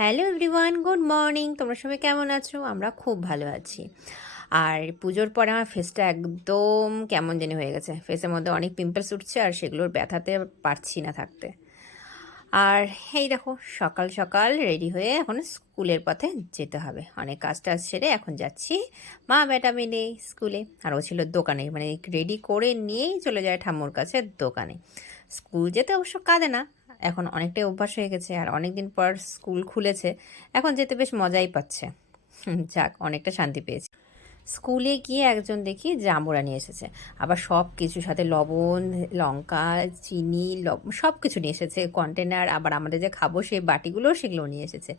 Hello everyone, good morning. তোমরা সবাই কেমন আছো? আমরা খুব ভালো আছি। আর পুজোর পরে আমার ফেসটা একদম কেমন জানি হয়ে গেছে। ফেসের মধ্যে অনেক পিম্পলস উঠছে আর সেগুলোর ব্যথাতে পারছি না থাকতে। আর এই দেখো, সকাল সকাল রেডি হয়ে এখন স্কুলের পথে যেতে হবে। অনেক কাজ টাজ সেরে এখন যাচ্ছি মা বেটা মিলে স্কুলে। আর ও ছিল দোকানে, মানে রেডি করে নিয়েই চলে যায় ঠাম্মুর কাছে দোকানে। স্কুল যেতে অবশ্য কাঁদে না, এখন অনেকটাই অভ্যাস হয়ে গেছে। আর অনেক দিন পর স্কুল খুলেছে, এখন যেতে বেশ মজাই পাচ্ছে। যাক, অনেকটা শান্তি পেয়েছি। স্কুলে গিয়ে একজন দেখি জাম্বুরা নিয়ে এসেছে, আবার সব কিছুর সাথে লবণ, লঙ্কা, চিনি, সব কিছু নিয়ে এসেছে কন্টেনার। আবার আমাদের যে খাবো সেই বাটিগুলো, সেগুলো নিয়ে এসেছে।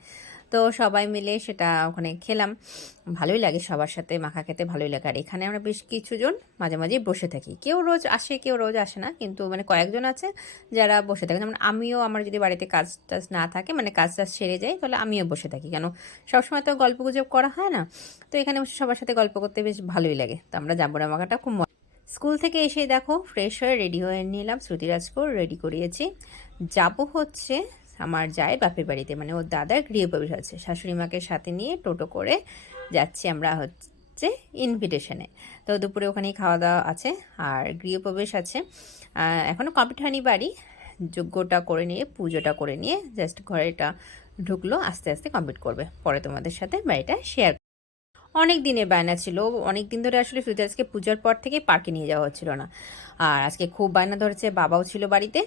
তো সবাই মিলে সেটা ওখানে খেলাম। ভালোই লাগে, সবার সাথে মাখা খেতে ভালোই লাগে। আর এখানে আমরা বেশ কিছুজন মাঝে মাঝেই বসে থাকি, কেউ রোজ আসে কেউ রোজ আসে না, কিন্তু মানে কয়েকজন আছে যারা বসে থাকে। যেমন আমিও, আমার যদি বাড়িতে কাজ টাজ না থাকে, মানে কাজ টাজ সেরে যাই, তাহলে আমিও বসে থাকি। কেন, সবসময় তো গল্প গুজব করা হয় না। তো এখানে বসে সবার সাথে গল্প করতে বেশ ভালোই লাগে। তো আমরা জাম্বুরা মাখাটা খুব স্কুল থেকে এসেই দেখো ফ্রেশ হয়ে রেডি হয়ে নিলাম, শ্রুতিরাজকেও রেডি করিয়েছি। যাব হচ্ছে আমার জায়ের বাপের বাড়িতে, মানে ওর দাদার গৃহপ্রবেশ আছে। শাশুড়ি মাকে সাথে নিয়ে টোটো করে যাচ্ছি আমরা হচ্ছে ইনভিটেশনে। তো দুপুরে ওখানেই খাওয়া দাওয়া আছে আর গৃহপ্রবেশ আছে। এখনও কমপ্লিট হয়নি বাড়ি, যজ্ঞটা করে নিয়ে পুজোটা করে নিয়ে জাস্ট ঘরেটা ঢুকলো, আস্তে আস্তে কমপ্লিট করবে। পরে তোমাদের সাথে বাড়িটা শেয়ার। অনেক দিনের বায়না ছিল, অনেক দিন ধরে আসলে ফিরোজাজকে পুজোর পর থেকে পার্কে নিয়ে যাওয়া হচ্ছিল না। আর আজকে খুব বায়না ধরেছে, বাবাও ছিল বাড়িতে।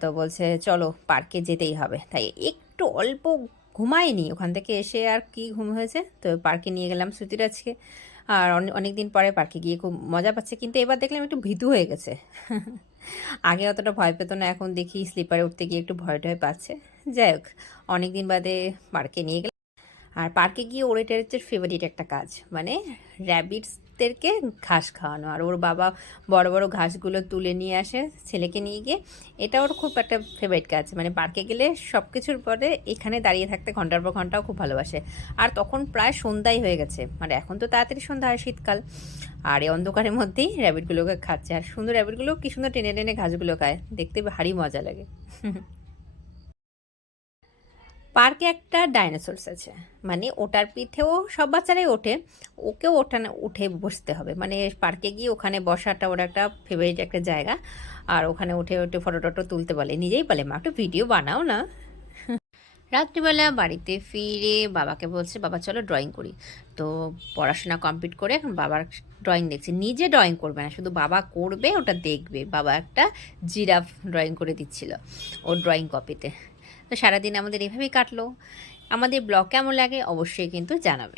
তো বলছে চলো পার্কে যেতেই হবে। তাই একটু অল্প ঘুমায়নি, ওখান থেকে এসে আর কি ঘুম হয়েছে, তো পার্কে নিয়ে গেলাম শ্রুতিরাজকে। আর অনেক দিন পরে পার্কে গিয়ে খুব মজা পাচ্ছে, কিন্তু এবার দেখলাম একটু ভীতু হয়ে গেছে। আগে অতটা ভয় পেত না, এখন দেখি স্লিপারে উঠতে গিয়ে একটু ভয় টয় পাচ্ছে। যাই হোক, অনেক দিন বাদে পার্কে নিয়ে গেলাম। আর পার্কে গিয়ে ওর এটা হচ্ছে ফেভারিট একটা কাজ, মানে র্যাবিটসদেরকে ঘাস খাওয়ানো। আর ওর বাবা বড় বড় ঘাসগুলো তুলে নিয়ে আসে ছেলেকে নিয়ে গিয়ে। এটা ওর খুব একটা ফেভারিট কাজ, মানে পার্কে গেলে সব কিছুর পরে এখানে দাঁড়িয়ে থাকতে ঘন্টার পর ঘন্টাও খুব ভালোবাসে। আর তখন প্রায় সন্ধ্যাই হয়ে গেছে, মানে এখন তো তাড়াতাড়ি সন্ধ্যা হয় শীতকাল। আর এই অন্ধকারের মধ্যেই র্যাবিটগুলোকে খাচ্ছে, আর সুন্দর র্যাবিটগুলো কি সুন্দর টেনে টেনে ঘাসগুলো খায়, দেখতে ভারী মজা লাগে। পার্কে একটা ডাইনোসরস আছে, মানে ওটার পিঠেও সব বাচ্চারাই ওঠে, ওকেও ওঠানো, উঠে বসতে হবে। মানে পার্কে গিয়ে ওখানে বসাটা ওর একটা ফেভারিট একটা জায়গা। আর ওখানে উঠে উঠে ফটো টটো তুলতে বলে, নিজেই বলে মা একটু ভিডিও বানাও না। রাত্রিবেলা বাড়িতে ফিরে বাবাকে বলছে বাবা চলো ড্রয়িং করি। তো পড়াশোনা কমপ্লিট করে এখন বাবার ড্রয়িং দেখছে, নিজে ড্রয়িং করবে না, শুধু বাবা করবে ওটা দেখবে। বাবা একটা জিরাফ ড্রয়িং করে দিচ্ছিল ওর ড্রয়িং কপিতে। তো সারাদিন আমাদের এভাবেই কাটলো। আমাদের ব্লগ কেমন লাগে অবশ্যই কিন্তু জানাবে।